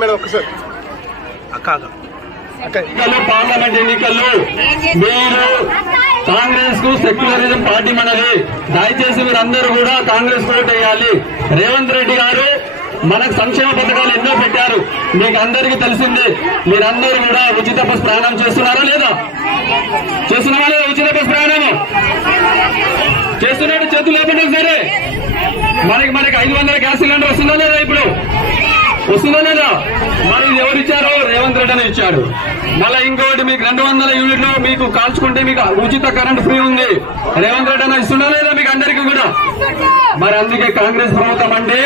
Madam ఒకసారి parliament ఎన్నికల్లో మీరు కాంగ్రెస్ కు సెక్యులరిజం పార్టీ మనది. దయచేసి మీరందరూ కూడా కాంగ్రెస్ ఓటు వేయాలి. రేవంత్ రెడ్డి గారు మనకు సంక్షేమ పథకాలు ఎన్నో పెట్టారు, మీకు అందరికీ తెలిసిందే. మీరందరూ కూడా ఉచిత బస్ ప్రయాణం చేస్తున్నారా లేదా? చేస్తున్నారా లేదా? ఉచిత బస్ ప్రయాణం చేస్తున్నట్టు చేతులు లేకుండా సరే మనకి 500 గ్యాస్ సిలిండర్ వస్తుందా లేదా? ఇప్పుడు వస్తుందా లేదా? మరి ఎవరిచ్చారో? రేవంత్ రెడ్డి అని ఇచ్చాడు. మళ్ళీ ఇంకోటి మీకు 200 యూనిట్లు మీకు కాల్చుకుంటే మీకు ఉచిత కరెంట్ ఫ్రీ ఉంది. రేవంత్ రెడ్డి అని ఇస్తున్నా లేదా మీకు అందరికీ కూడా? మరి అందుకే కాంగ్రెస్ ప్రభుత్వం అంటే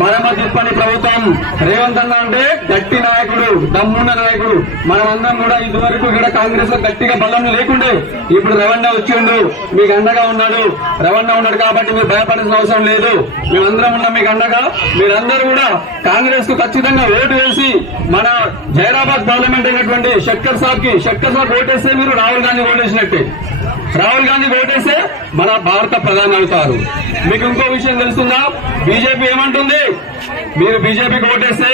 మరమ తిప్పని ప్రభుత్వం. రేవంత్ అన్న అంటే గట్టి నాయకుడు, దమ్మున్న నాయకుడు. మనమందరం కూడా ఇదివరకు కూడా కాంగ్రెస్ లో గట్టిగా బలం లేకుండే, ఇప్పుడు రవణ వచ్చిండు, మీకు అండగా ఉన్నాడు. రవణ ఉన్నాడు కాబట్టి మీరు భయపడాల్సిన అవసరం లేదు. మేమందరం ఉన్నాం మీకు అండగా. మీరందరూ కూడా కాంగ్రెస్ కు ఖచ్చితంగా ఓటు వేసి మన జైరాబాద్ పార్లమెంట్ అయినటువంటి షట్కర్ సాబ్ ఓటేస్తే మీరు రాహుల్ గాంధీ ఓటేసినట్టే. రాహుల్ గాంధీ ఓటేస్తే మన భారత ప్రధాని అవుతారు. మీకు ఇంకో విషయం తెలుస్తుందా? బీజేపీ ఏమంటుంది? మీరు బీజేపీకి ఓటేస్తే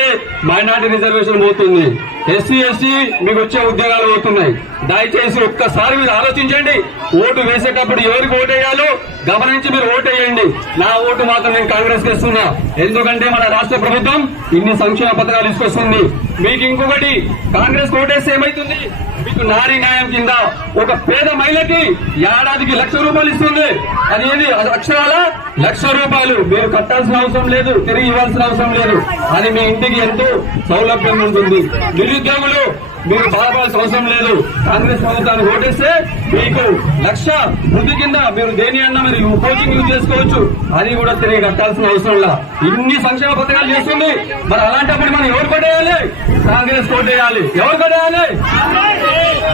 మైనార్టీ రిజర్వేషన్ పోతుంది, ఎస్సీ ఎస్టీ మీకు వచ్చే ఉద్యోగాలు పోతున్నాయి. దయచేసి ఒక్కసారి మీరు ఆలోచించండి. ఓటు వేసేటప్పుడు ఎవరికి ఓటేయాలో గమనించి మీరు ఓటేయండి. నా ఓటు మాత్రం నేను కాంగ్రెస్ ఇస్తున్నా. ఎందుకంటే మన రాష్ట్ర ప్రభుత్వం ఇన్ని సంక్షేమ పథకాలు తీసుకొస్తుంది. మీకు ఇంకొకటి, కాంగ్రెస్ ఓటేస్తే ఏమైతుంది? మీకు నారీ న్యాయం కింద ఒక పేద మహిళకి ఏడాదికి 1,00,000 రూపాయలు ఇస్తుంది. అది ఏంది? అక్షరాల 1,00,000 రూపాయలు. మీరు కట్టాల్సిన అవసరం లేదు, తిరిగి ఇవ్వాల్సిన అవసరం లేదు. అది మీ ఇంటికి ఎంతో సౌలభ్యం ఉంటుంది. నిరుద్యోగులు మీరు బాధపడాల్సిన అవసరం లేదు. కాంగ్రెస్ ప్రభుత్వాన్ని ఓటేస్తే మీకు 1,00,000 వృద్ధి కింద మీరు దేని అన్నా మీరు కోచింగ్ యూజ్ చేసుకోవచ్చు. అది కూడా తిరిగి కట్టాల్సిన అవసరం లేదు. ఇన్ని సంక్షేమ పథకాలు చేస్తుంది. మరి అలాంటప్పుడు మనం ఎవరు కొట్టేయాలి? కాంగ్రెస్ కొట్టేయాలి. ఎవరు కొట్టేయాలి?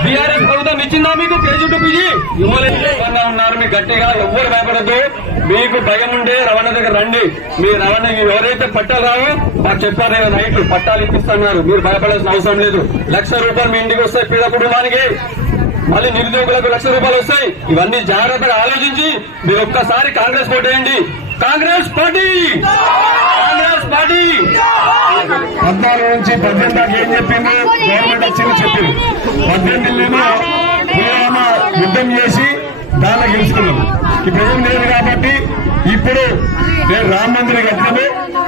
బీఆర్ఎస్ ప్రభుత్వం ఇచ్చిందా మీకు కేజీ టు పీజీ? ఇవ్వలేకుండా ఉన్నారు. మీకు గట్టిగా ఎవ్వరు భయపడద్దు. మీకు భయం ఉంటే రవాణా దగ్గర రండి. మీ రవాణా ఎవరైతే పట్టాలు రావో మాకు చెప్పారు రైట్ పట్టాలు ఇప్పిస్తున్నారు. మీరు భయపడాల్సిన అవసరం లేదు. 1,00,000 రూపాయలు మీ ఇంటికి వస్తాయి పేద కుటుంబానికి. మళ్ళీ నిరుద్యోగులకు 1,00,000 రూపాయలు వస్తాయి. ఇవన్నీ జాగ్రత్తగా ఆలోచించి మీరు ఒక్కసారి కాంగ్రెస్ ఓటేయండి. Congress party, Congress party. 14 నుంచి 18 దాకా ఏం చెప్పింది? గవర్నమెంట్ వచ్చింది చెప్పింది. 18 పుల్వామా యుద్ధం చేసి దాన్ని గెలుచుకున్నాం. ఇప్పుడు ఏం లేదు కాబట్టి ఇప్పుడు నేను రామ మందిరం కట్టినాము.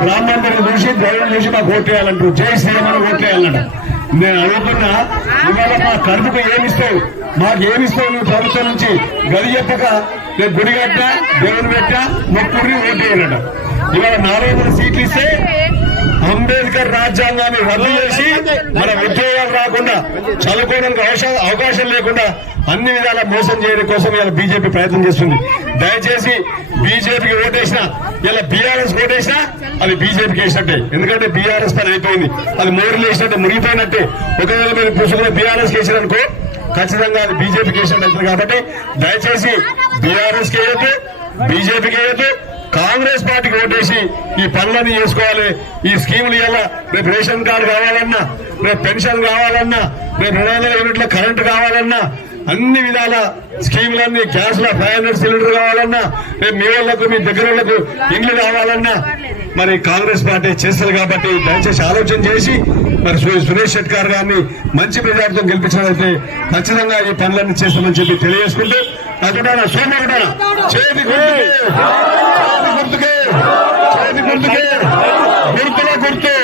రామ మందిరం చూసి దైవం చూసి మాకు ఓటేయాలంటారు. జై శ్రీరామ్ అని ఓటేయాలంట. నేను అడుగుతున్నా, ఇవాళ మా కడుపుకు ఏమిస్తావు, మాకు ఏమిస్తావు నువ్వు ప్రభుత్వం నుంచి? గది చెప్పక నేను గుడి కట్టా, దేవుని పెట్టా, మొక్కుడిని ఓటేయాలట. ఇవాళ 400 సీట్లు ఇస్తే అంబేద్కర్ రాజ్యాంగాన్ని రద్దు చేసి మన ఉద్యోగాలు రాకుండా, చదువుకోవడానికి అవకాశం లేకుండా అన్ని విధాలా మోసం చేయడం కోసం ఇలా బీజేపీ ప్రయత్నం చేస్తుంది. దయచేసి బీజేపీకి ఓటేసినా, ఇలా బీఆర్ఎస్ ఓటేసినా అది బీజేపీకి వేసినట్టే. ఎందుకంటే బీఆర్ఎస్ పని అయిపోయింది. అది మోరీలు వేసినట్టే, మురిగిపోయినట్టే. ఒకవేళ మీరు పుస్తకంలో బీఆర్ఎస్ వేసిననుకో ఖచ్చితంగా అది బీజేపీకి వేసినట్టు అవుతుంది. కాబట్టి దయచేసి బీఆర్ఎస్ కి వేయద్దు, బీజేపీకి వేయద్దు, కాంగ్రెస్ పార్టీకి ఓటేసి ఈ పనులన్నీ చేసుకోవాలి. ఈ స్కీములు ఇవ్వాలా. రేపు రేషన్ కార్డు కావాలన్నా, రేపు పెన్షన్ కావాలన్నా, రేపు 200 యూనిట్ల కరెంటు కావాలన్నా, అన్ని విధాల స్కీములన్నీ, గ్యాస్ లో 500 సిలిండర్ కావాలన్నా, రేపు మీ వాళ్ళకు మీ దగ్గర వాళ్ళకు ఇండ్లు కావాలన్నా మరి కాంగ్రెస్ పార్టీ చేస్తారు. కాబట్టి దయచేసి ఆలోచన చేసి మరి సురేష్ షెట్కార్ గారిని మంచి మెజార్టీతో గెలిపించినట్లయితే ఖచ్చితంగా ఈ పనులన్నీ చేస్తామని చెప్పి తెలియజేసుకుంటూ అక్కడ సోమవారం చేతి గుర్తుకే గుర్తుల గుర్తు